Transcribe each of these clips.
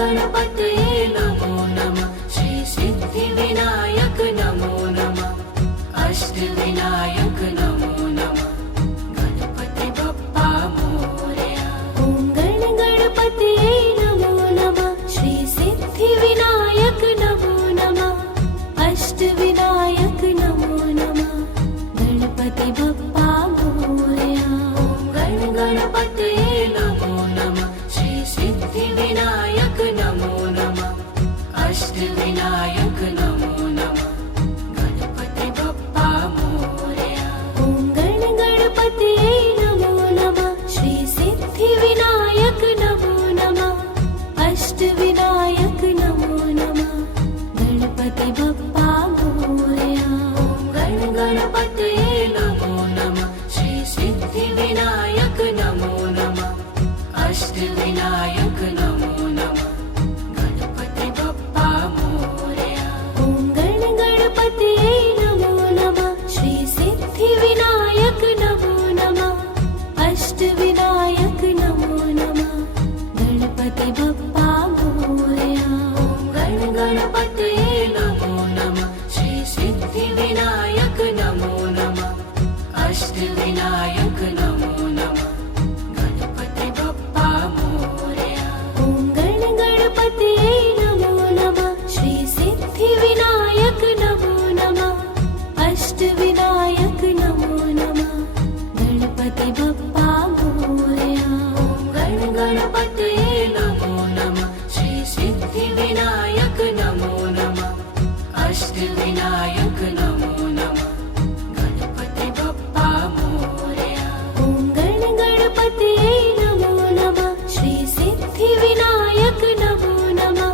गणपतये नमो नमः। श्री सिद्धिविनायक नमो नमः। अष्टविनायक नमो नमः। गणपति बप्पा मोरया। ॐ गणपतये नमो नमः। श्री सिद्धिविनायक नमो नमः। अष्टविनायक नमो नमः। गणपति बप्पा मोरया। ॐ गणपतये नमो नमः। श्री सिद्धिविनायक नमो नमः। अष्टविनायक नमो नमः। गणपति बप्पा मोरया। ॐ गणपतये नमो नमः। श्री सिद्धिविनायक नमो नमः। अष्टविनायक नमो नमः। गणपति बप्पा मोरया। ॐ गणपतये नमो नमः। श्री सिद्धिविनायक नमो नमः। अष्टविनायक नमो नमः। गणपति बप्पा मोरया। ॐ गणपतये नमो नमः। श्री सिद्धिविनायक नमो नमः। अष्टविनायक नमो नमः। गणपति बप्पा मोरया। ॐ गणपतये नमो नमः। श्री सिद्धिविनायक नमो नमः। अष्टविनायक नमो नमः। गणपति बप्पा मोरया। ॐ गणपतये नमो नमः। श्री सिद्धिविनायक नमो नमः। अष्टविनायक नमो नमः। गणपति बप्पा मोरया। ॐ गणपतये नमो नमः। श्री सिद्धिविनायक नमो नमः। अष्टविनायक नमो नमः। गणपति बप्पा मोरया। ॐ गणपतये नमो नमः। श्री सिद्धिविनायक नमो नमः।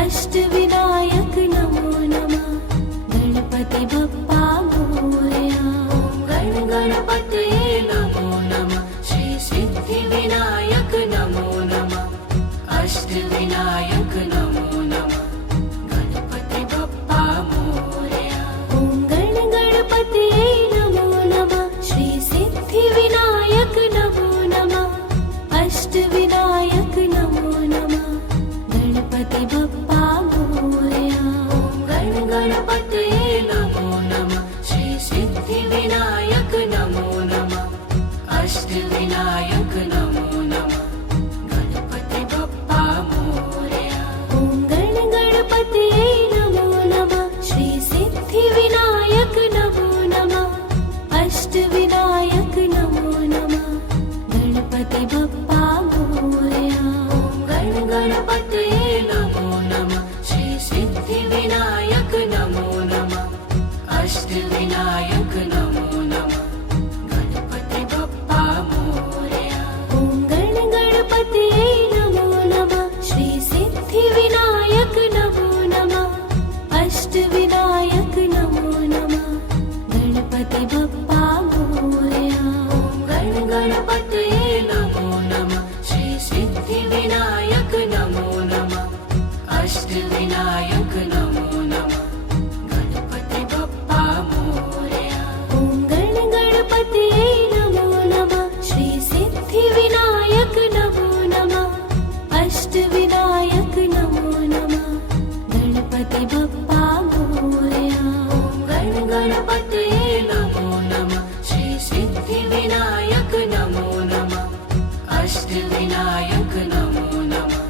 अष्टविनायक नमो नमः। गणपति बप्पा मोरया। ॐ गणपतये नमो नमः। श्री सिद्धिविनायक नमो नमः। अष्टविनायक नमो नमः। गणपति बप्पा मोरया। ॐ गणपतये नमो नमः। श्री सिद्धिविनायक नमो नमः। अष्टविनायक नमो नमः। गणपति बप्पा मोरया। ॐ गणपतये नमो नमः। श्री सिद्धिविनायक नमो नमः। अष्टविनायक नमो नमः। गणपति बप्पा मोरया। ॐ गणपतये नमो नमः। श्री सिद्धिविनायक नमो नमः। अष्टविनायक नमो नमः। गणपति बप्पा मोरया। ॐ गणपतये नमो नमः। श्री सिद्धिविनायक नमो नमः। अष्टविनायक नमो नमः। गणपति बप्पा मोरया। ॐ गणपतये नमो नमः। श्री सिद्धिविनायक नमो नमः। अष्टविनायक नमो नमः। गणपति बप्पा मोरया। ॐ गणपतये नमो नमः। श्री सिद्धिविनायक नमो नमः। अष्टविनायक नमो नमः। गणपति बप्पा मोरया। ॐ गणपतये नमो नमः। श्री सिद्धिविनायक नमो नमः। अष्टविनायक नमो नमः। गणपति बप्पा मोरया। ॐ गणपतये नमो नमः। श्री सिद्धिविनायक नमो नमः। अष्टविनायक नमो नमः।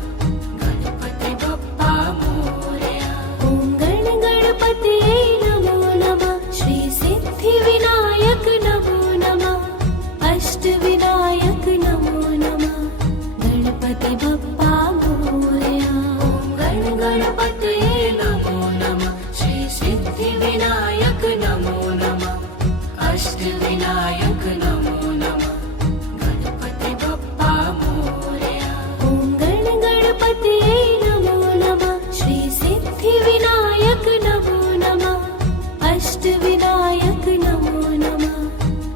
गणपति बप्पा मोरया। ॐ गणपतये नमो नमः। श्री सिद्धिविनायक नमो नमः। अष्टविनायक नमो नमः। गणपति बप्पा मोरया। ॐ गणपतये नमो नमः। श्री सिद्धिविनायक नमो नमः। अष्टविनायक नमो नमः। गणपति बप्पा मोरया। ॐ गणपतये नमो नमः। श्री सिद्धिविनायक नमो नमः। अष्टविनायक नमो नमः।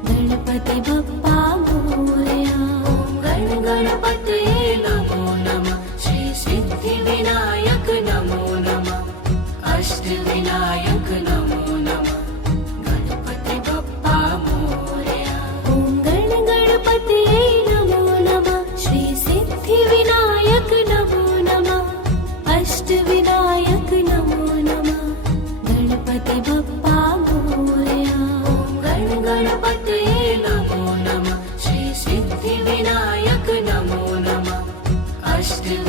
गणपति बप्पा मोरया। ॐ गणपतये नमो नमः। श्री सिद्धिविनायक नमो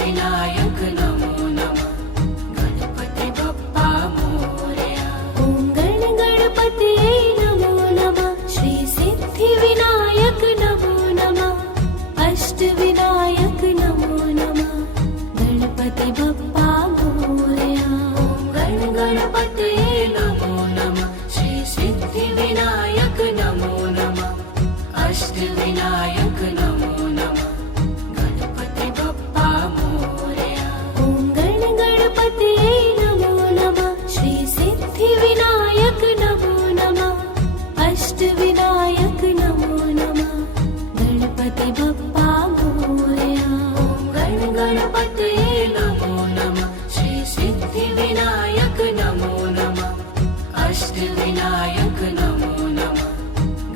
अष्टविनायक नमो नमः गणपति बप्पा मोरया। ॐ गणपतये नमो नमः श्री सिद्धिविनायक नमो नमः अष्टविनायक नमो नमः गणपति बप्पा मोरया। ॐ गणपतये नमो नमः श्री सिद्धिविनायक नमो नमः अष्टविनायक नमो नमः गणपति बप्पा मोरया। ॐ गणपतये नमो नमः श्री सिद्धिविनायक नमो नमः अष्टविनायक नमो नमः गणपति बप्पा मोरया। ॐ गणपतये नमो नमः श्री सिद्धिविनायक नमो नमः अष्टविनायक नमो नमः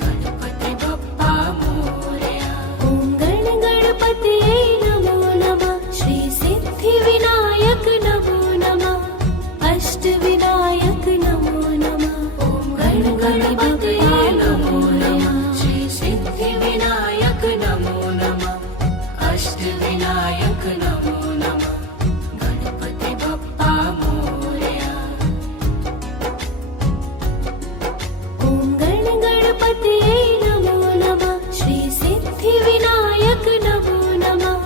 गणपति बप्पा मोरया। ॐ गणपतये नमो नमः श्री सिद्धिविनायक नमो नमः अष्टविनायक नमो नमः ॐ गणपतये नमो नमः श्री सिद्धिविनायक नमो नमः अष्टविनायक नमो नमः गणपति बप्पा मोरया। ॐ गणपतये नमो नमः श्री सिद्धिविनायक नमो नमः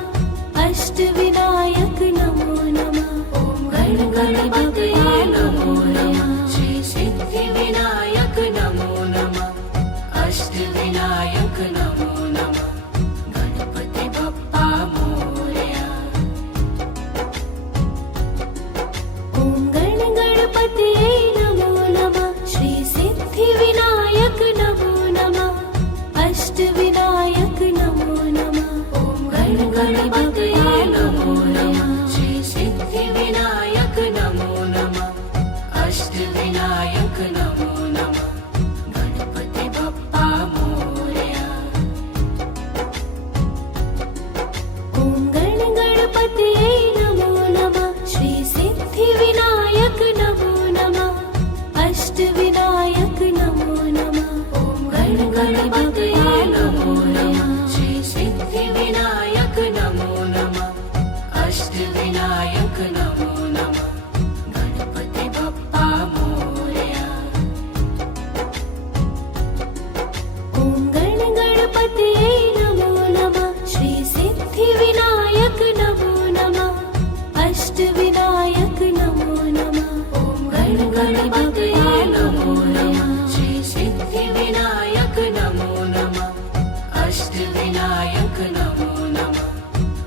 अष्टविनायक नमो नमः ॐ गणपतये नमो नमः श्री सिद्धिविनायक नमो नमः अष्टविनायक नमो नमः गणपति बप्पा मोरया। ॐ गणपतये नमो नमः श्री सिद्धिविनायक नमो नमः अष्टविनायक नमो नमः ॐ गणपतये नमो नमः श्री सिद्धिविनायक नमो नमः अष्टविनायक नमो नमः गणपति बप्पा मोरया। ॐ गणपतये नमो नमः श्री सिद्धिविनायक नमो नमः अष्टविनायक नमो नमः ॐ गणपतये नमो नमः श्री सिद्धिविनायक नमो नमः अष्टविनायक नमो नमः गणपति बप्पा मोरया। ॐ गणपतये नमो नमः श्री सिद्धिविनायक नमो नमः अष्टविनायक नमो नमः ॐ गणपतये नमो नमः श्री सिद्धिविनायक नमो नमः अष्टविनायक नमो नमः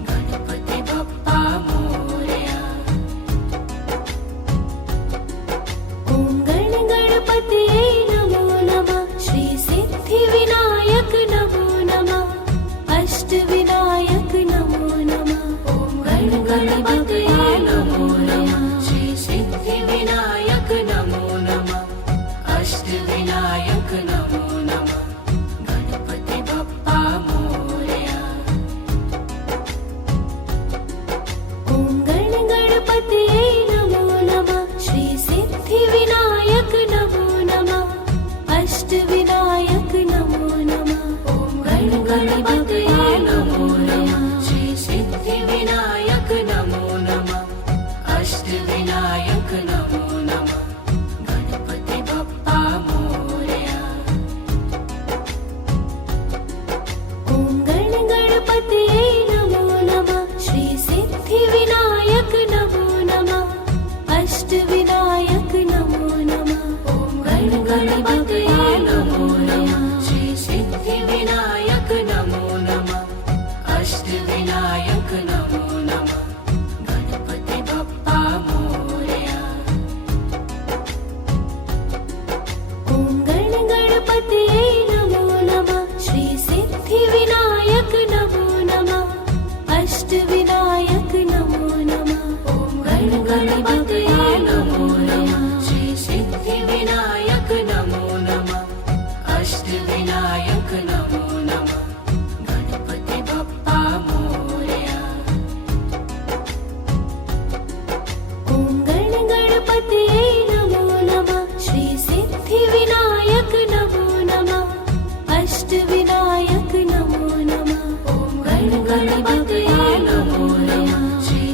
गणपति बप्पा मोरया। ॐ गणपतये नमो नमः श्री सिद्धिविनायक नमो नमः अष्टविनायक नमो नमः ॐ गणपतये नमो नमः श्री सिद्धिविनायक नमो नमः अष्टविनायक नमो नमः गणपति बप्पा मोरया। ॐ गणपतये नमो नमः श्री सिद्धिविनायक नमो नमः अष्टविनायक नमो नमः ॐ गणपतये नमो नमः श्री सिद्धिविनायक नमो नमः अष्टविनायक नमो नमः गणपति बप्पा मोरया। ॐ गणपतये नमो नमः श्री सिद्धिविनायक नमो नमः अष्टविनायक नमो नमः ॐ गणपतये नमो नमः श्री सिद्धिविनायक नमो नमः अष्टविनायक नमो नमः गणपति बप्पा मोरया। ॐ गणपतये नमो नमः श्री सिद्धिविनायक नमो नमः अष्टविनायक नमो नमः ॐ गणपतये नमो नमः श्री सिद्धिविनायक नमो नमः अष्टविनायक नमो नमः गणपति बप्पा मोरया। ॐ गणपतये नमो नमः श्री सिद्धिविनायक नमो नमः अष्टविनायक नमो नमः ॐ गणपतये नमो नमः श्री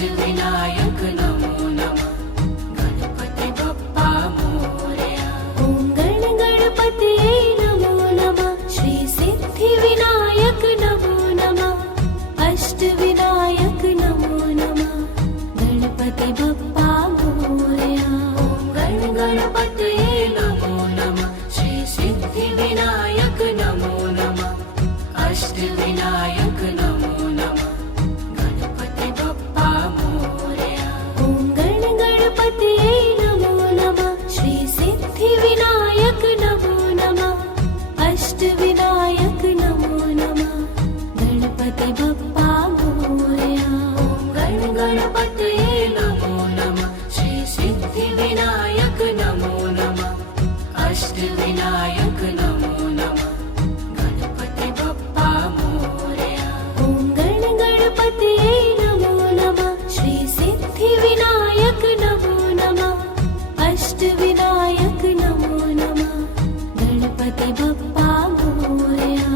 अष्टविनायक नमो नमः गणपति बप्पा मोरया ॐ गणपतये नमो नमः श्री सिद्धिविनायक नमो नमः अष्टविनायक नमो नमः गणपति बप्पा मोरया गणपतये नमो नमः श्री सिद्धिविनायक नमो नमः अष्टविनायक नमो नमः गणपति बप्पा मोरया ॐ गणपतये नमो नमः श्री सिद्धिविनायक नमो नमः अष्टविनायक नमो नमः गणपति बप्पा मोरया गणपतये नमो नमः श्री सिद्धिविनायक नमो नमः अष्टविनायक नमो नमः गणपति बप्पा मोरया ॐ गणपतये नमो नमः श्री सिद्धिविनायक नमो नमः अष्टविनायक नमो नमः गणपति बप्पा मोरया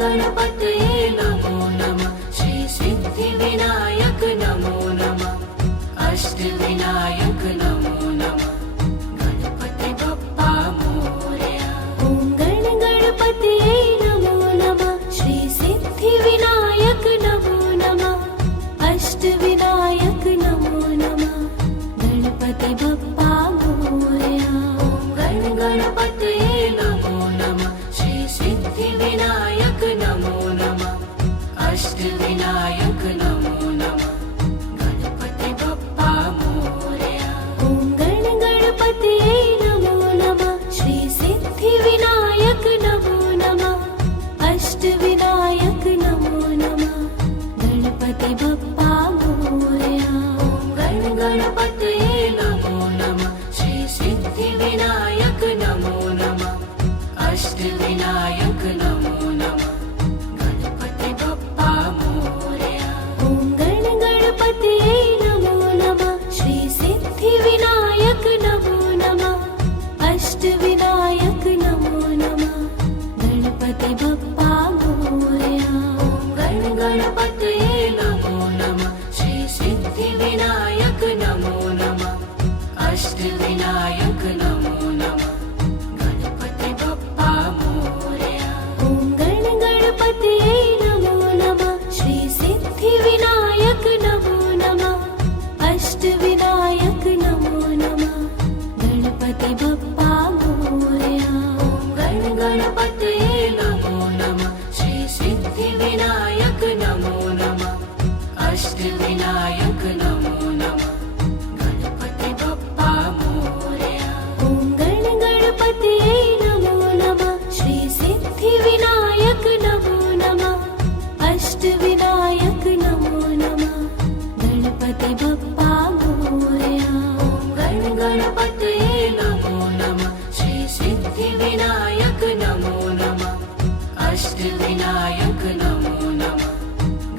गणपतये नमो नमः श्री सिद्धिविनायक नमो नमः अष्टविनायक नमो नमः गणपति बप्पा मोरया ॐ गणपतये नमो नमः श्री सिद्धिविनायक नमो नमः अष्टविनायक नमो नमः गणपति बप्पा मोरया गणपतये नमो नमः श्री सिद्धिविनायक नमो नमः अष्टविनायक नमो नमः गणपति बप्पा मोरया ॐ गणपतये नमो नमः श्री सिद्धिविनायक नमो नमः अष्टविनायक नमो नमः गणपति बप्पा मोरया गणपतये नमो नमः श्री सिद्धिविनायक नमो नमः अष्टविनायक नमो नमः गणपति बप्पा मोरया ॐ गणपतये नमो नमः श्री सिद्धिविनायक नमो नमः अष्टविनायक नमो नमः गणपति बप्पा मोरया गणपतये नमो नमः श्री सिद्धिविनायक नमो नमः अष्टविनायक नमो नमः गणपति बप्पा मोरया ॐ गणपतये नमो नमः श्री सिद्धिविनायक नमो नमः अष्टविनायक नमो नमः गणपति बप्पा मोरया गणपतये नमो नमः श्री सिद्धिविनायक नमो नमः अष्टविनायक नमो नमः गणपति बप्पा मोरया ॐ गणपतये नमो नमः श्री सिद्धिविनायक नमो नमः अष्टविनायक नमो नमः गणपति बप्पा मोरया गणपतये नमो नमः श्री सिद्धिविनायक नमो नमः अष्टविनायक नमो नमः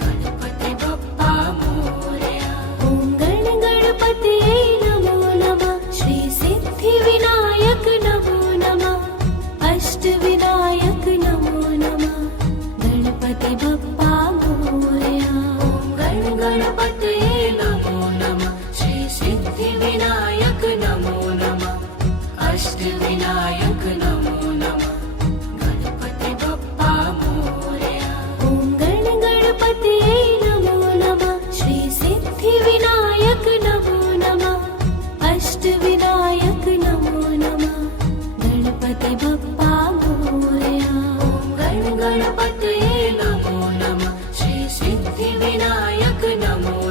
गणपति बप्पा मोरया ॐ गणपतये नमो नमः श्री सिद्धिविनायक नमो नमः अष्टविनायक नमो नमः गणपति बप्पा मोरया गणपतये नमो नमः श्री सिद्धिविनायक नमो नमः अष्टविनायक नमो नमः गणपति बप्पा मोरया ॐ गणपतये नमो नमः श्री सिद्धिविनायक नमो नमः अष्टविनायक नमो नमः गणपति बप्पा मोरया गणपतये नमो नमः श्री सिद्धिविनायक नमो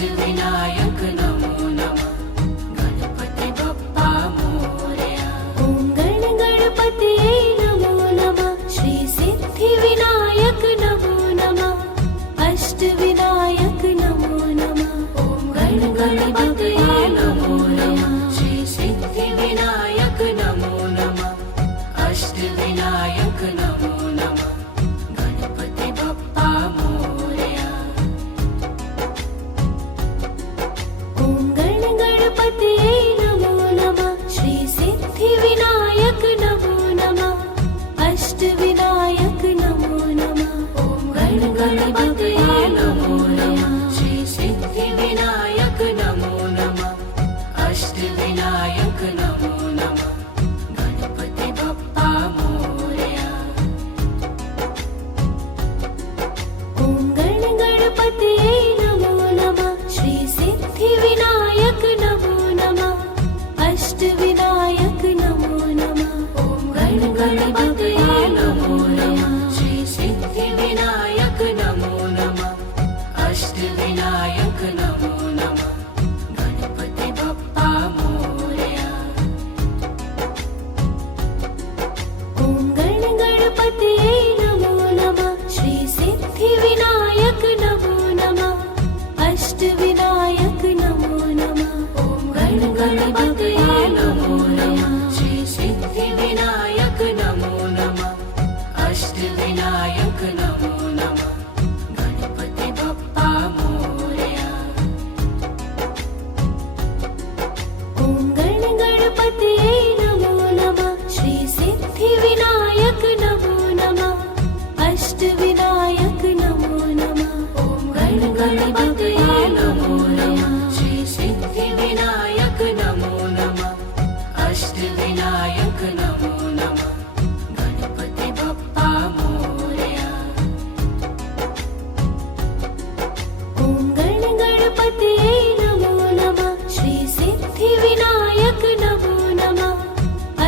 अष्टविनायक नमो नमः गणपति बप्पा मोरया। ॐ गण गणपतये नमो नमः श्री सिद्धिविनायक नमो नमः अष्टविनायक नमो नमः। ॐ गण गणपतये नमो नमः श्री सिद्धिविनायक नमो नमः अष्टविनायक नमो नमः गणपति बप्पा मोरया। ॐ गण गणपतये नमो नमः श्री सिद्धिविनायक नमो नमः अष्टविनायक नमो नमः। ॐ गण गणपतये नमो नमः श्री सिद्धिविनायक नमो नमः अष्टविनायक नमो नमः गणपति बप्पा मोरया। ॐ गण गणपतये नमो नमः श्री सिद्धिविनायक नमो नमः अष्टविनायक नमो नमः। ॐ गण गणपतये नमो नमः श्री सिद्धिविनायक नमो नमः अष्टविनायक नमो नमः गणपति बप्पा मोरया। ॐ गण गणपतये नमो नमः श्री सिद्धिविनायक नमो नमः अष्टविनायक नमो नमः। ॐ गण गणपतये नमो नमः श्री सिद्धिविनायक नमो नमः अष्टविनायक नमो नमः गणपति बप्पा मोरया। ॐ गण गणपतये नमो नमः श्री सिद्धिविनायक नमो नमः अष्टविनायक नमो नमः। ॐ गण गणपतये नमो नमः श्री सिद्धिविनायक नमो नमः अष्टविनायक नमो नमः गणपति बप्पा मोरया। ॐ गण गणपतये नमो नमः श्री सिद्धिविनायक नमो नमः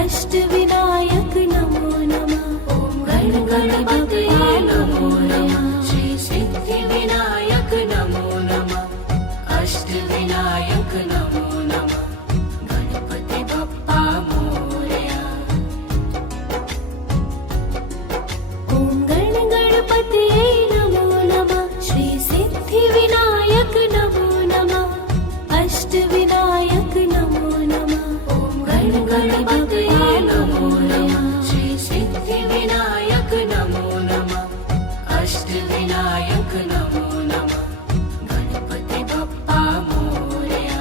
अष्टविनायक नमो नमः। ॐ गण गणपतये नमो नमः श्री सिद्धिविनायक नमो नमः अष्टविनायक नमो नमः गणपति बप्पा मोरया। ॐ गण गणपतये नमो नमः श्री सिद्धिविनायक नमो नमः अष्टविनायक नमो नमः। ॐ गण गणपतये नमो नमः श्री सिद्धिविनायक नमो नमः अष्टविनायक नमो नमः गणपति बप्पा मोरया।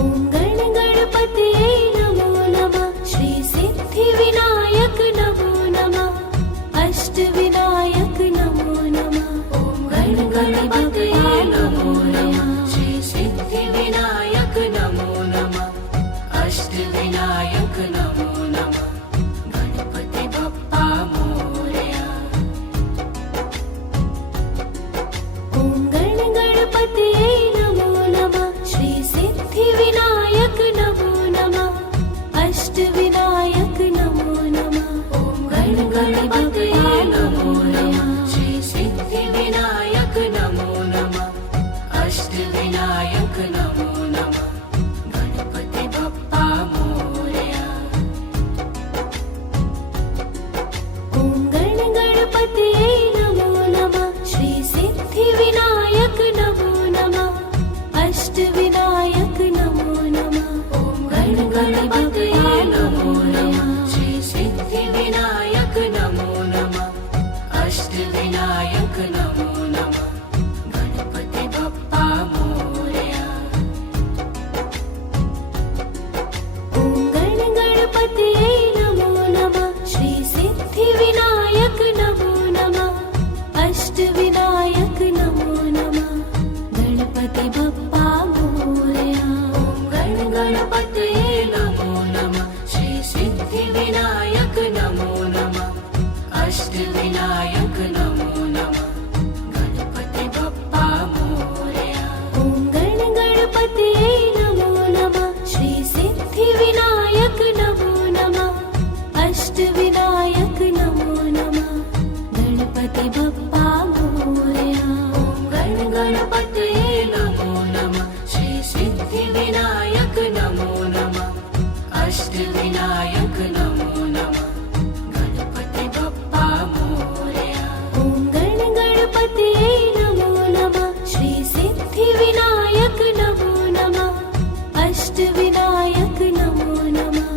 ॐ गण गणपतये नमो नमः श्री सिद्धिविनायक नमो नमः अष्टविनायक नमो नमः। ॐ गण गणपतये नमो नमः श्री सिद्धिविनायक नमो नमः अष्टविनायक नमो नमः गणपति बप्पा मोरया। ॐ गण गणपतये नमो नमः श्री सिद्धिविनायक नमो नमः अष्टविनायक नमो नमः। ॐ गण गणपतये नमो नमः श्री सिद्धिविनायक नमो नमः अष्टविनायक नमो नमः गणपति बप्पा मोरया। ॐ गण गणपतये नमो नमः श्री सिद्धिविनायक नमो नमः अष्टविनायक नमो नमः। ॐ गण गणपतये नमो नमः श्री सिद्धिविनायक नमो नमः अष्टविनायक नमो नमः गणपति बप्पा मोरया। ॐ गण गणपतये नमो नमः श्री सिद्धिविनायक नमो नमः अष्टविनायक नमो नमः गणपति बप्पा मोरया। ॐ गण गणपतये नमो नमः श्री सिद्धिविनायक नमो नमः अष्टविनायक नमो नमः गणपति बप्पा मोरया। ॐ गण गणपतये नमो नमः श्री सिद्धिविनायक नमो नमः अष्टविनायक नमो नमः गणपति बप्पा मोरया। गणपतये नमो नमः श्री सिद्धिविनायक नमो नमः अष्टविनायक नमो नमः गणपति बप्पा मोरया ॐ गणपतये नमो नमः श्री सिद्धिविनायक नमो नमः अष्टविनायक नमो नमः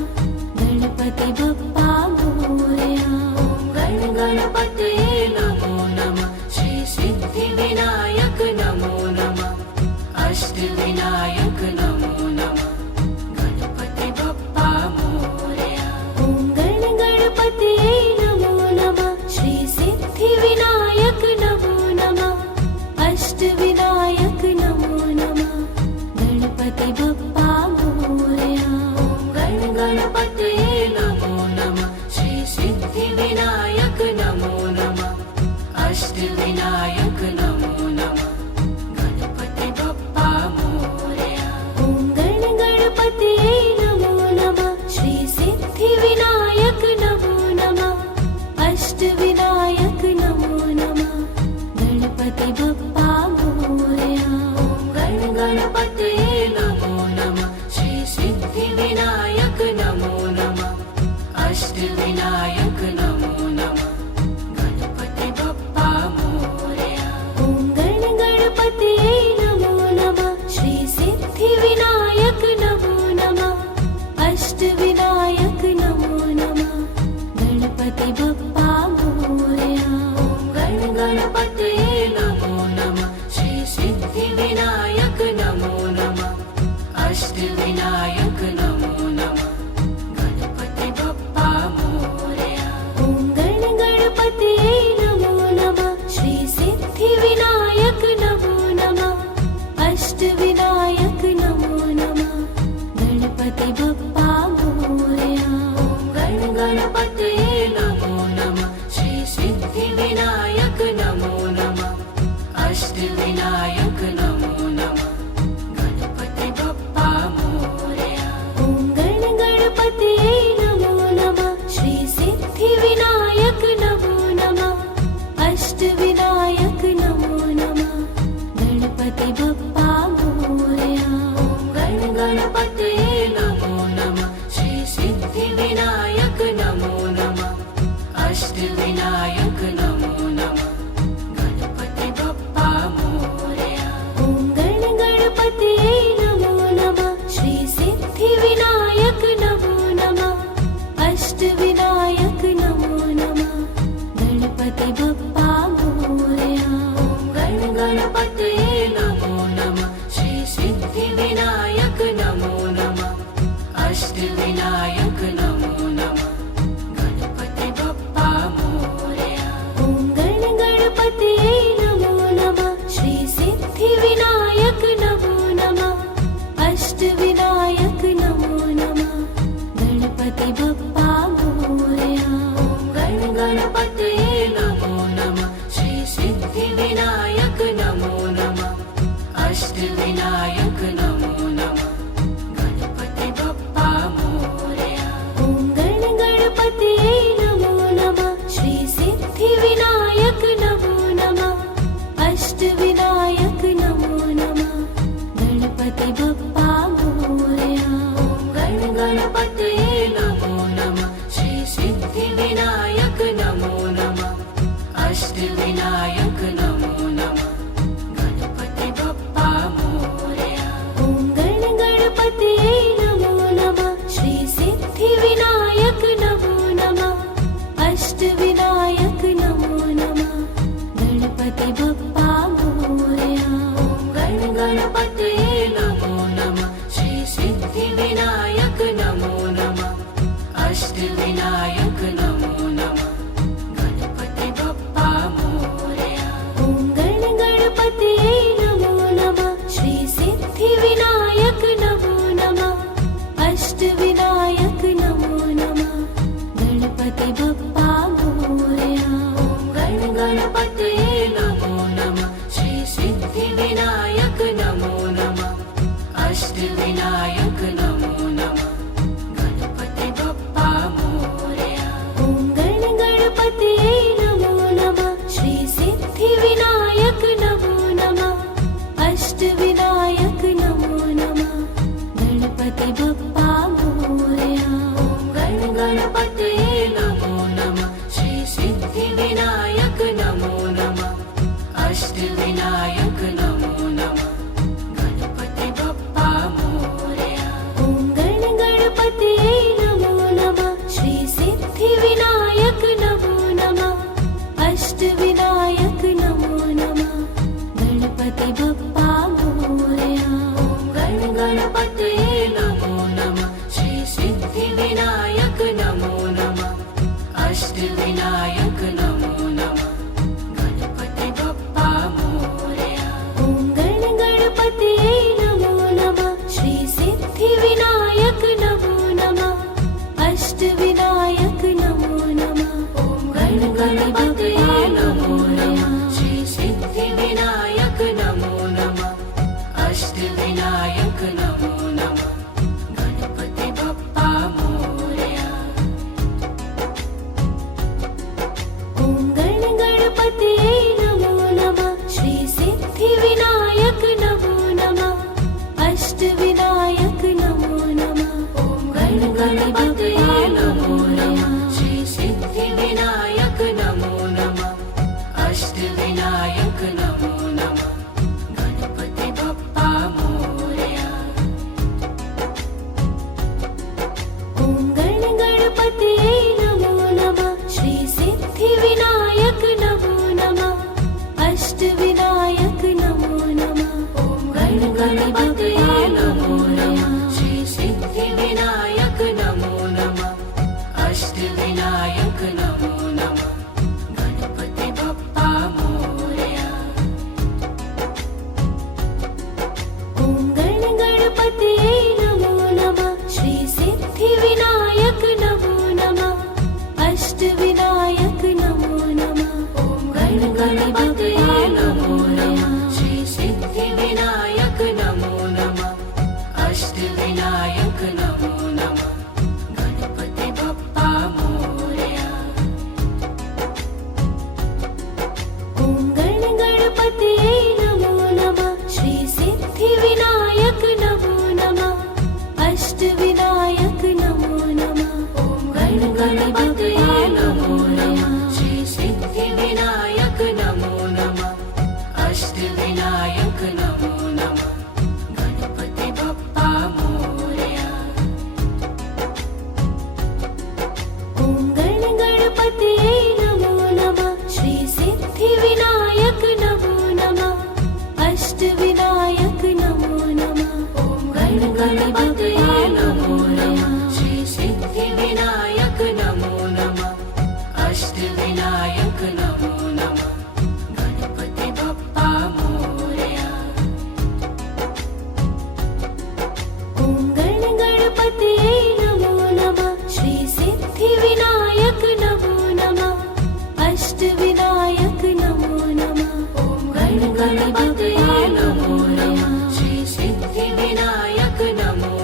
गणपति बप्पा मोरया ॐ गणपतये नमो नमः श्री सिद्धिविनायक नमो नमः अष्टविनायक नमो नमः गणपति बप्पा मोरया ॐ गणपतये नमो नमः श्री सिद्धिविनायक नमो नमः अष्टविनायक नमो नमः गणपति बप्पा मोरया ॐ गणपतये नमो नमः श्री सिद्धिविनायक नमो नमः अष्टविनायक नमो नमः गणपति बप्पा मोरया ॐ गणपतये नमो नमः श्री सिद्धिविनायक नमो नमः अष्टविनायक नमो नमः गणपति बप्पा मोरया ॐ गणपतये नमो नमः श्री सिद्धिविनायक नमो नमः अष्टविनायक नमो नमः गणपति बप्पा मोरया ॐ गणपतये नमो नमः श्री सिद्धिविनायक नमो नमः अष्टविनायक नमो नमः गणपति बप्पा मोरया ॐ गणपतये नमो नमः श्री सिद्धिविनायक नमो नमः अष्टविनायक नमो नमः गणपति बप्पा मोरया ॐ गणपतये नमो नमः श्री सिद्धिविनायक नमो नमः अष्टविनायक नमो नमः गणपति बप्पा मोरया ॐ गणपतये नमो नमः श्री सिद्धिविनायक नमो नमः अष्टविनायक नमो नमः गणपति बप्पा मोरया ॐ गणपतये नमो नमः श्री सिद्धिविनायक नमो नमः अष्टविनायक नमो नमः गणपति बप्पा मोरया ॐ गणपतये नमो नमः श्री सिद्धिविनायक नमो नमः अष्टविनायक नमो नमः गणपति बप्पा मोरया ॐ गणपतये नमो नमः श्री सिद्धिविनायक नमो नमः अष्टविनायक नमो नमः गणपति बप्पा मोरया ॐ गणपतये नमो नमः श्री सिद्धिविनायक नमो नमः अष्टविनायक नमो नमः गणपति बप्पा मोरया ॐ गणपतये नमो नमः श्री सिद्धिविनायक नमो नमः अष्टविनायक नमो नमः गणपति बप्पा मोरया ॐ गणपतये नमो नमः श्री सिद्धिविनायक नमो नमः अष्टविनायक नमो नमः गणपति बप्पा मोरया ॐ गणपतये नमो नमः श्री सिद्धिविनायक नमो नमः अष्टविनायक नमो नमः गणपति बप्पा मोरया ॐ गणपतये नमो नमः श्री सिद्धिविनायक नमो नमः अष्टविनायक नमो नमः गणपति बप्पा मोरया ॐ गणपतये नमो नमः श्री सिद्धिविनायक नमो नमः अष्टविनायक नमो नमः गणपति बप्पा मोरया ॐ गणपतये नमो नमः श्री सिद्धिविनायक नमो नमः अष्टविनायक नमो नमः गणपति बप्पा मोरया ॐ गणपतये नमो नमः श्री सिद्धिविनायक नमो नमः अष्टविनायक नमो नमः गणपति बप्पा मोरया ॐ गणपतये नमो नमः अष्टविनायक नमो नमः गणपति बप्पा मोरया ॐ गण गणपतये नमो नमः श्री सिद्धिविनायक नमो नमः अष्टविनायक नमो नमः गणपति बप्पा मोरया ॐ गण गणपतये नमो नमः श्री सिद्धिविनायक नमो नमः अष्टविनायक नमो नमः गणपति बप्पा मोरया ॐ गण गणपतये नमो नमः श्री सिद्धिविनायक नमो नमः अष्टविनायक नमो नमः ॐ गण गणपतये नमो नमः श्री सिद्धिविनायक नमो नमः अष्टविनायक नमो नमः गणपति बप्पा मोरया ॐ गण गणपतये नमो नमः श्री सिद्धिविनायक नमो नमः अष्टविनायक नमो नमः ॐ गण गणपतये नमो नमः श्री सिद्धिविनायक नमो नमः अष्टविनायक नमो नमः गणपति बप्पा मोरया ॐ गण गणपतये नमो नमः श्री सिद्धिविनायक नमो नमः अष्टविनायक नमो नमः ॐ गण गणपतये नमो नमः श्री सिद्धिविनायक नमो नमः अष्टविनायक नमो नमः गणपति बप्पा मोरया ॐ गण गणपतये नमो नमः श्री सिद्धिविनायक नमो नमः अष्टविनायक नमो नमः ॐ गण गणपतये नमो नमः श्री सिद्धिविनायक नमो नमः अष्टविनायक नमो नमः गणपति बप्पा मोरया ॐ गण गणपतये नमो नमः श्री सिद्धिविनायक नमो नमः अष्टविनायक नमो नमः ॐ गण गणपतये नमो नमः श्री सिद्धिविनायक नमो नमः अष्टविनायक नमो नमः गणपति बप्पा मोरया ॐ गण गणपतये नमो नमः श्री सिद्धिविनायक नमो नमः अष्टविनायक नमो नमः ॐ गण गणपतये नमो नमः श्री सिद्धिविनायक नमो नमः अष्टविनायक नमो नमः गणपति बप्पा मोरया ॐ गण गणपतये नमो नमः श्री सिद्धिविनायक नमो नमः अष्टविनायक नमो नमः ॐ गण गणपतये नमो नमः श्री सिद्धिविनायक नमो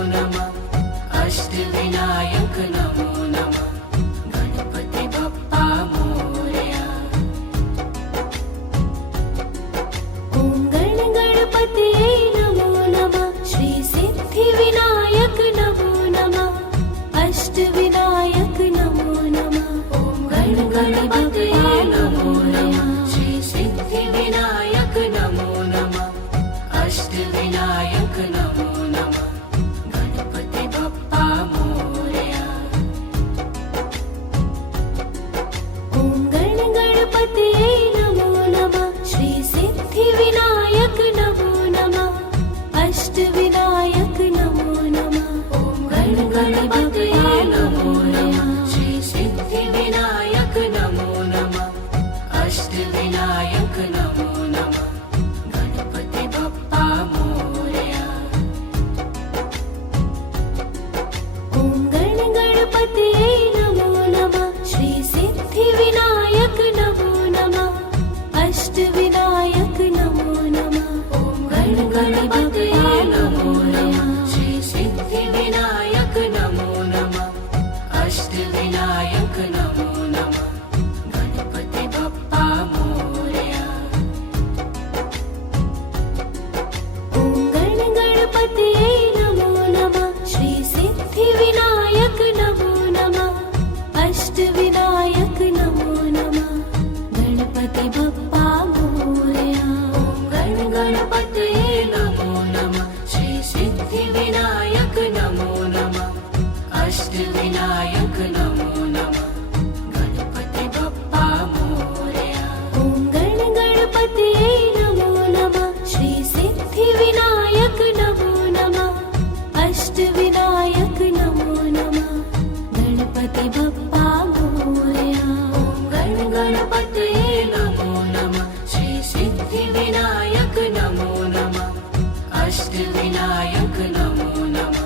सिद्धिविनायक नमो नमः अष्टविनायक नमो नमः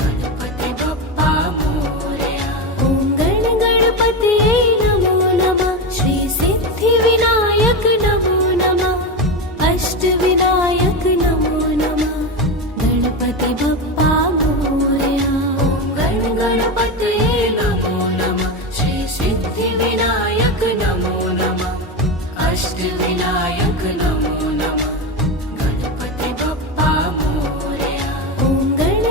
गणपति बप्पा मोरया ॐ गणपतये नमो नमः श्री सिद्धिविनायक नमो नमः अष्टविनायक नमो नमः गणपति बप्पा मोरया गणपतये नमो नमः श्री सिद्धिविनायक नमो नमः अष्टविनायक नमो नमः गणपति बप्पा मोरया ॐ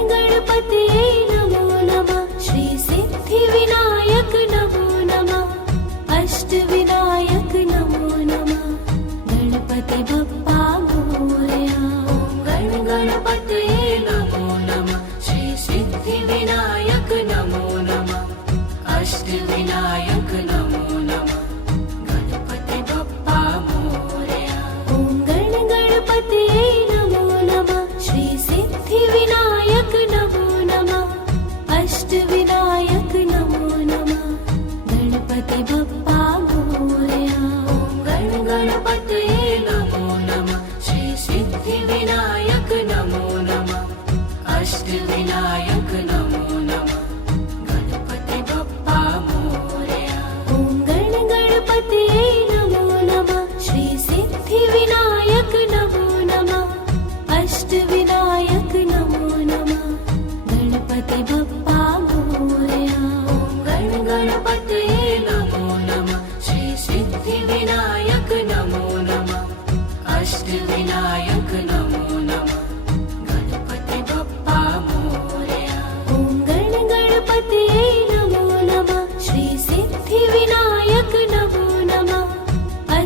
गणपतये नमो नमः श्री सिद्धिविनायक नमो नमः अष्टविनायक नमो नमः गणपति बप्पा मोरया गणपतये नमो नमः श्री सिद्धिविनायक नमो नमः अष्टविनायक नमो नमः गणपति बप्पा मोरया ॐ गणपतये नमो नमः श्री सिद्धिविनायक नमो नमः अष्टविनायक नमो नमः गणपति बप्पा मोरया गणपतये नमो नमः श्री सिद्धिविनायक नमो नमः अष्टविनायक नमो नमः गणपति बप्पा मोरया ॐ गणपतये नमो नमः श्री सिद्धिविनायक नमो नमः अष्टविनायक नमो नमः गणपति बप्पा मोरया गणपतये नमो नमः श्री सिद्धिविनायक नमो नमः अष्टविनायक नमो नमः गणपति बप्पा मोरया ॐ गणपतये नमो नमः श्री सिद्धिविनायक नमो नमः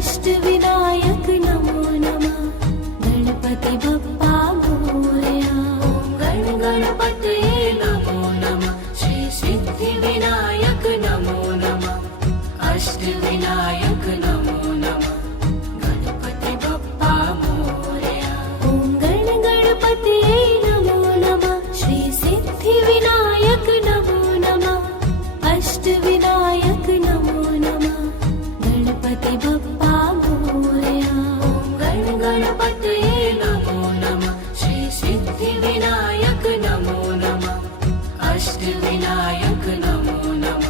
अष्टविनायक नमो नमः गणपति बप्पा मोरया गणपतये नमो नमः श्री सिद्धिविनायक नमो नमः अष्टविनायक नमो नमः गणपति बप्पा मोरया ॐ गणपतये नमो नमः श्री सिद्धिविनायक नमो नमः अष्टविनायक नमो नमः गणपति बप्पा मोरया गणपतये नमो नमः श्री सिद्धिविनायक नमो नमः अष्टविनायक नमो नमः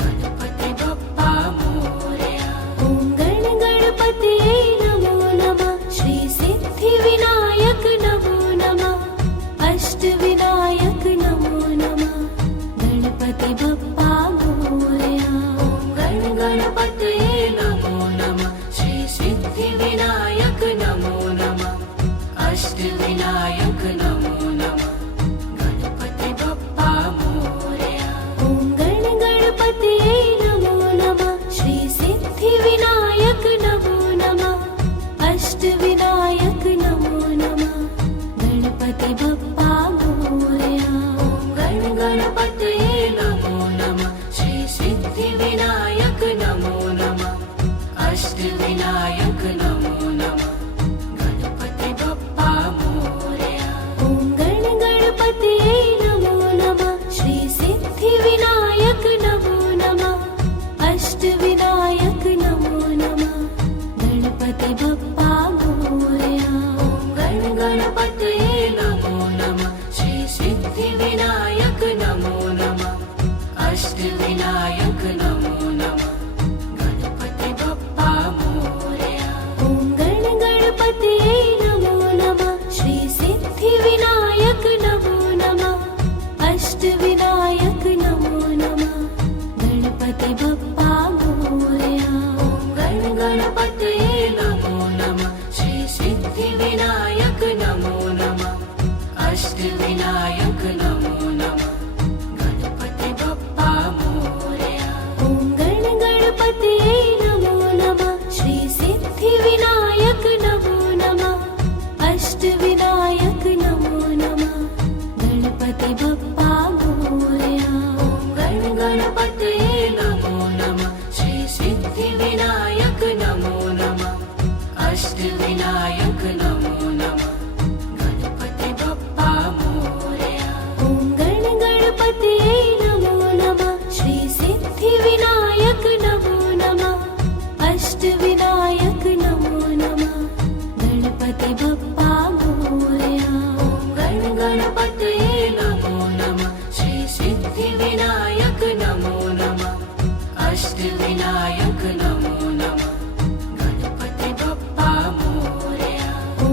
गणपति बप्पा मोरया ॐ गणपतये नमो नमः श्री सिद्धिविनायक नमो नमः अष्टविनायक नमो नमः गणपति बप्पा मोरया गणपतये नमो नमः श्री सिद्धिविनायक नमो नमः अष्टविनायक नमो नमः गणपति बप्पा मोरया ॐ गणपतये नमो नमः श्री सिद्धिविनायक नमो नमः अष्टविनायक नमो नमः गणपति बप्पा मोरया गणपतये नमो नमः श्री सिद्धिविनायक नमो नमः अष्टविनायक नमो नमः गणपति बप्पा मोरया ॐ गणपतये नमो नमः श्री सिद्धिविनायक नमो नमः अष्टविनायक नमो नमः गणपति बप्पा मोरया गणपतये नमो नमः श्री सिद्धिविनायक नमो नमः अष्टविनायक नमो नमः गणपति बप्पा मोरया ॐ गणपतये नमो नमः श्री सिद्धिविनायक नमो नमः अष्टविनायक नमो नमः गणपति बप्पा मोरया गणपतये नमो नमः श्री सिद्धिविनायक नमो नमः अष्टविनायक नमो नमः गणपति बप्पा मोरया ॐ गणपतये नमो नमः श्री सिद्धिविनायक नमो नमः अष्टविनायक नमो नमः गणपति बप्पा मोरया गणपतये नमो नमः श्री सिद्धिविनायक नमो नमः अष्टविनायक नमो नमः गणपति बप्पा मोरया ॐ गणपतये नमो नमः श्री सिद्धिविनायक नमो नमः अष्टविनायक नमो नमः गणपति बप्पा मोरया। ॐ गणपतये नमो नमः श्री सिद्धिविनायक नमो नमः अष्टविनायक नमो नमः गणपति बप्पा मोरया। ॐ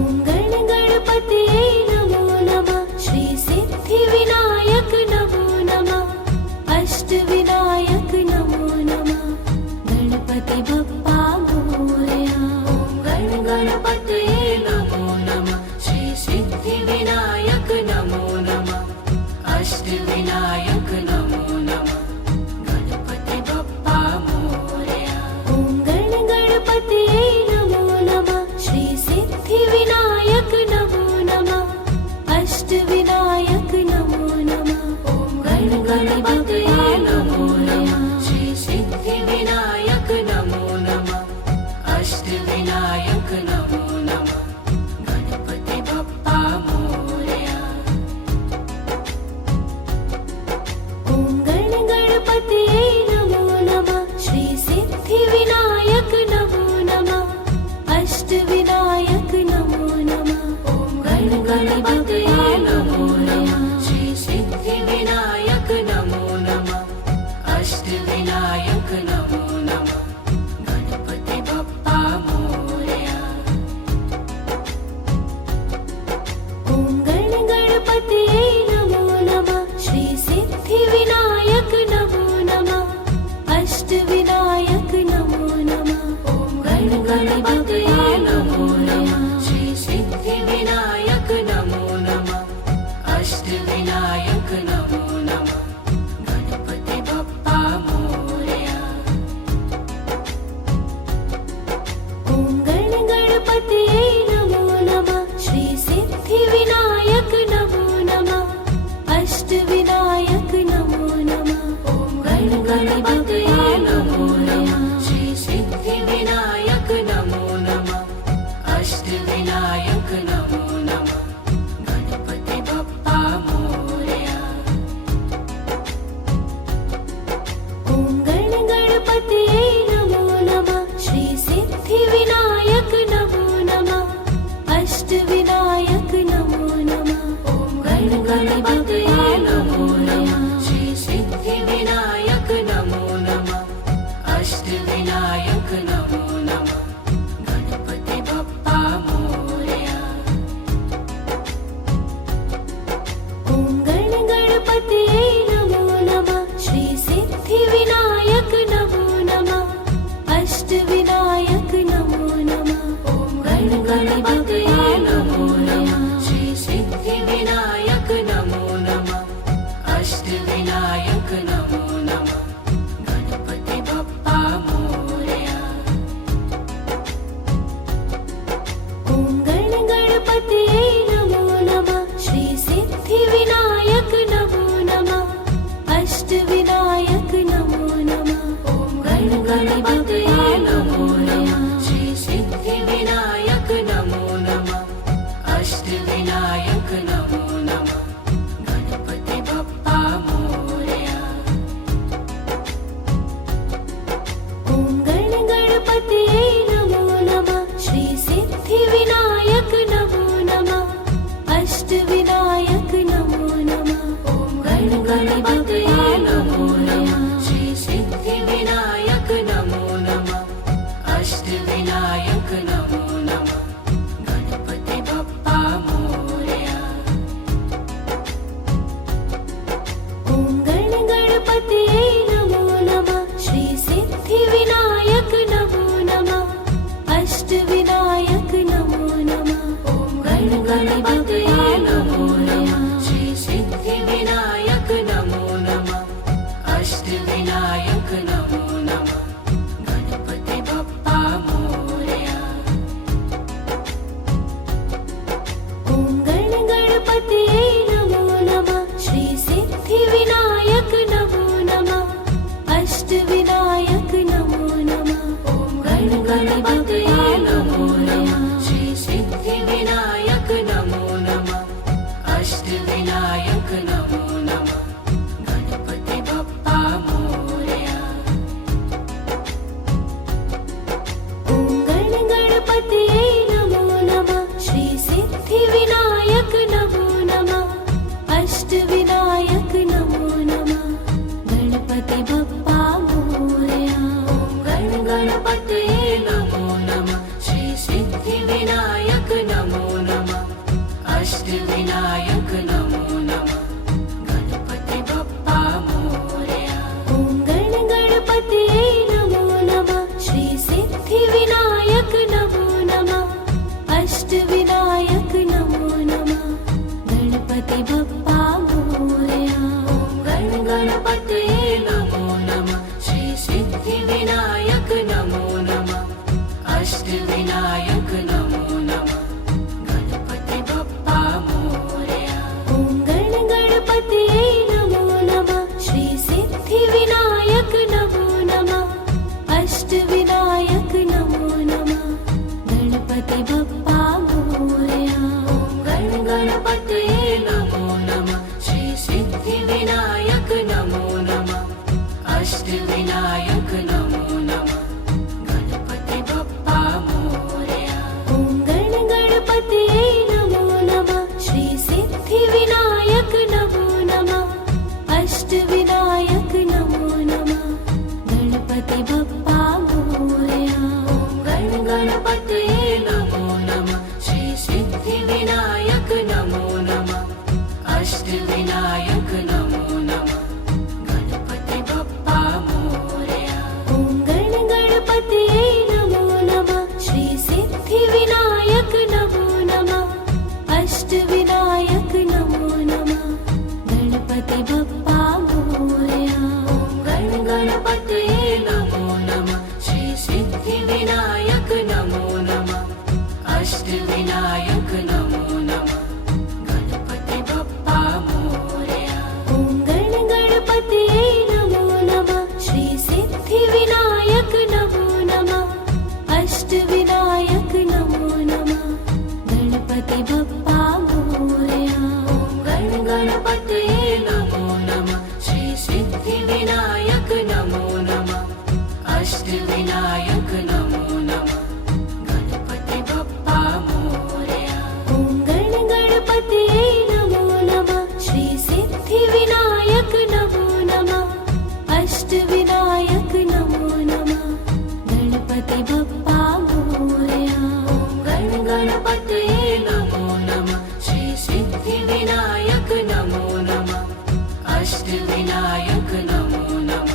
गणपतये नमो नमः श्री सिद्धिविनायक नमो नमः अष्टविनायक नमो नमः गणपति बप्पा मोरया। ॐ गणपतये नमो नमः श्री सिद्धिविनायक नमो नमः अष्टविनायक नमो नमः गणपति बप्पा मोरया। ॐ गणपतये नमो नमः श्री सिद्धिविनायक नमो नमः अष्टविनायक नमो नमः ॐ गणपतये नमो नमः श्री सिद्धिविनायक नमो नमः अष्टविनायक नमो नमः गणपति बप्पा मोरया। ॐ गणपतये नमो नमः श्री सिद्धिविनायक नमो नमः अष्टविनायक नमो नमः ॐ गणपतये नमो नमः श्री सिद्धिविनायक नमो नमः अष्टविनायक नमो नमः गणपति बप्पा मोरया। ॐ गणपतये नमो नमः श्री सिद्धिविनायक नमो नमः अष्टविनायक नमो नमः ॐ गणपतये नमो नमः श्री सिद्धिविनायक नमो नमः अष्टविनायक नमो नमः गणपति बप्पा मोरया। ॐ गणपतये नमो नमः श्री सिद्धिविनायक नमो नमः अष्टविनायक नमो नमः ॐ गणपतये नमो नमः श्री सिद्धिविनायक नमो नमः अष्टविनायक नमो नमः गणपति बप्पा मोरया। ॐ गणपतये नमो नमः श्री सिद्धिविनायक नमो नमः अष्टविनायक नमो नमः ॐ गणपतये नमो नमः श्री सिद्धिविनायक नमो नमः अष्टविनायक नमो नमः गणपति बप्पा मोरया। ॐ गणपतये नमो नमः श्री सिद्धिविनायक नमो नमः अष्टविनायक नमो नमः ॐ गणपतये नमो नमः श्री सिद्धिविनायक नमो नमः अष्टविनायक नमो नमः गणपति बप्पा मोरया। ॐ गणपतये नमो नमः श्री सिद्धिविनायक नमो नमः अष्टविनायक नमो नमः ॐ गणपतये नमो नमः श्री सिद्धिविनायक नमो नमः अष्टविनायक नमो नमः गणपति बप्पा मोरया। ॐ गणपतये नमो नमः श्री सिद्धिविनायक नमो नमः अष्टविनायक नमो नमः ॐ गणपतये नमो नमः श्री सिद्धिविनायक नमो नमः अष्टविनायक नमो नमः गणपति बप्पा मोरया। ॐ गणपतये नमो नमः श्री सिद्धिविनायक नमो नमः अष्टविनायक नमो नमः ॐ गणपतये नमो नमः श्री सिद्धिविनायक नमो नमः अष्टविनायक नमो नमः गणपति बप्पा मोरया। ॐ गणपतये नमो नमः श्री सिद्धिविनायक नमो नमः अष्टविनायक नमो नमः ॐ गणपतये नमो नमः श्री सिद्धिविनायक नमो नमः अष्टविनायक नमो नमः गणपति बप्पा मोरया गण गणपतये नमो नमः श्री सिद्धिविनायक नमो नमः अष्टविनायक नमो नमः गणपति बप्पा मोरया ॐ गण गणपतये नमो नमः श्री सिद्धिविनायक नमो नमः अष्टविनायक नमो नमः गणपति बप्पा मोरया गण गणपतये नमो नमः श्री सिद्धिविनायक नमो नमः अष्टविनायक नमो नमः गणपति बप्पा मोरया ॐ गण गणपतये नमो नमः श्री सिद्धिविनायक नमो नमः अष्टविनायक नमो नमः गणपति बप्पा मोरया गण गणपतये नमो नमः श्री सिद्धिविनायक नमो नमः अष्टविनायक नमो नमः गणपति बप्पा मोरया ॐ गण गणपतये नमो नमः श्री सिद्धिविनायक नमो नमः अष्टविनायक नमो नमः गणपति बप्पा मोरया गण गणपतये नमो नमः श्री सिद्धिविनायक नमो नमः अष्टविनायक नमो नमः गणपति बप्पा मोरया ॐ गण गणपतये नमो नमः श्री सिद्धिविनायक नमो नमः अष्टविनायक नमो नमः गणपति बप्पा मोरया गण गणपतये नमो नमः श्री सिद्धिविनायक नमो नमः अष्टविनायक नमो नमः गणपति बप्पा मोरया ॐ गण गणपतये नमो नमः श्री सिद्धिविनायक नमो नमः अष्टविनायक नमो नमः गणपति बप्पा मोरया गण गणपतये नमो नमः श्री सिद्धिविनायक नमो नमः अष्टविनायक नमो नमः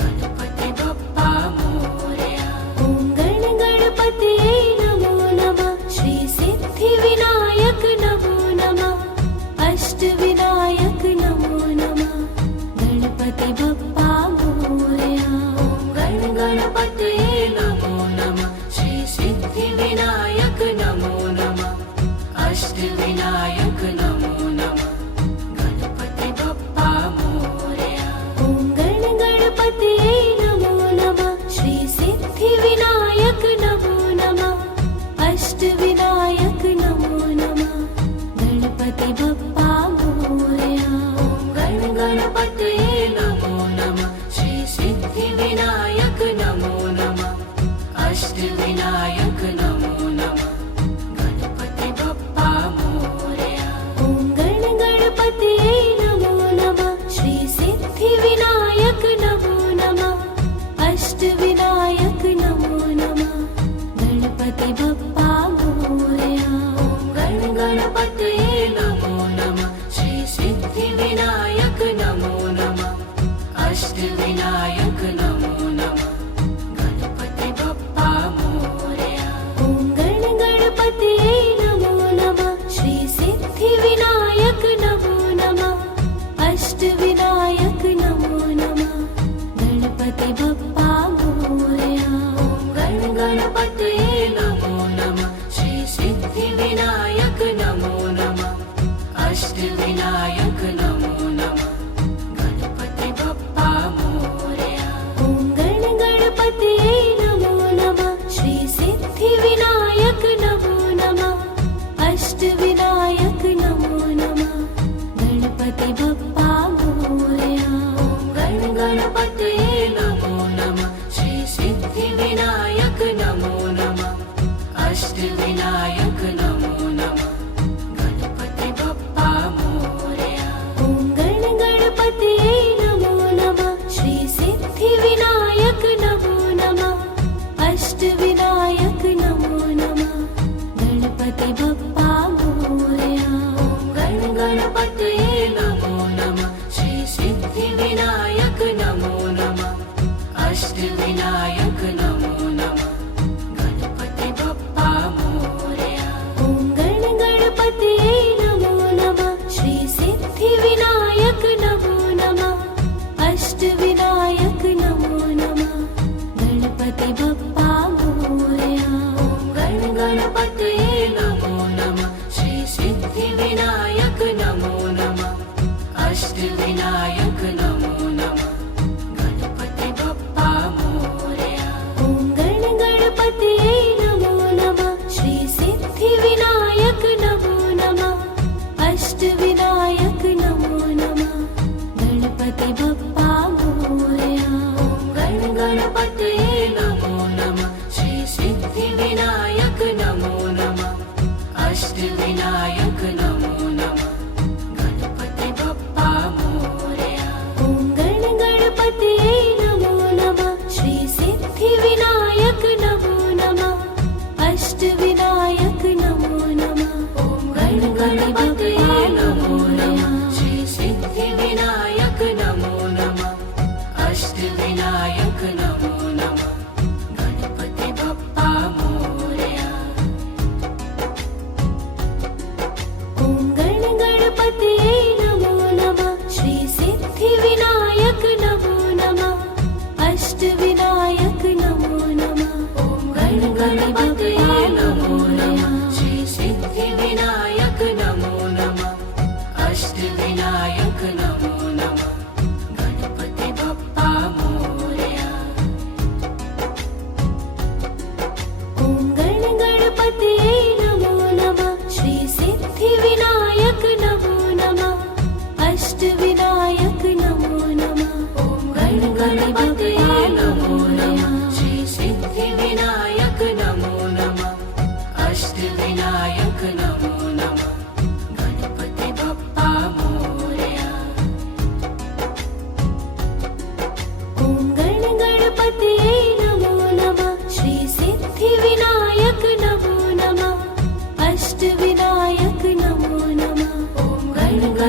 गणपति बप्पा मोरया ॐ गण गणपतये नमो नमः श्री सिद्धिविनायक नमो नमः अष्टविनायक नमो नमः गणपति बप्पा मोरया गण गणपतये नमो नमः श्री सिद्धिविनायक नमो नमः अष्टविनायक नमो नमः गणपति बप्पा मोरया ॐ गण गणपतये नमो नमः श्री सिद्धिविनायक नमो नमः अष्टविनायक नमो नमः गणपति बप्पा मोरया गण गणपतये नमो नमः श्री सिद्धिविनायक नमो नमः अष्टविनायक नमो नमः गणपति बप्पा मोरया ॐ गण गणपतये नमो नमः श्री सिद्धिविनायक नमो नमः अष्टविनायक नमो नमः गणपति बप्पा मोरया गण गणपतये नमो नमः श्री सिद्धिविनायक नमो नमः अष्टविनायक नमो नमः गणपति बप्पा मोरया ॐ गण गणपतये नमो नमः श्री सिद्धिविनायक नमो नमः अष्टविनायक नमो नमः गणपति बप्पा मोरया गण गणपतये नमो नमः श्री सिद्धिविनायक नमो अष्टविनायक नमो नमः गणपति बप्पा मोरया ॐ गणपतये नमो नमः श्री सिद्धिविनायक नमो नमः अष्टविनायक नमो नमः ॐ गणपतये नमो नमः श्री सिद्धिविनायक नमो नमः अष्टविनायक नमो नमः गणपति बप्पा मोरया ॐ गणपतये नमो नमः श्री सिद्धिविनायक नमो नमः अष्टविनायक नमो नमः ॐ गणपतये नमो नमः श्री सिद्धिविनायक नमो नमः अष्टविनायक नमो नमः गणपति बप्पा मोरया ॐ गणपतये नमो नमः श्री सिद्धिविनायक नमो नमः अष्टविनायक नमो नमः ॐ गणपतये नमो नमः श्री सिद्धिविनायक नमो नमः अष्टविनायक नमो नमः गणपति बप्पा मोरया ॐ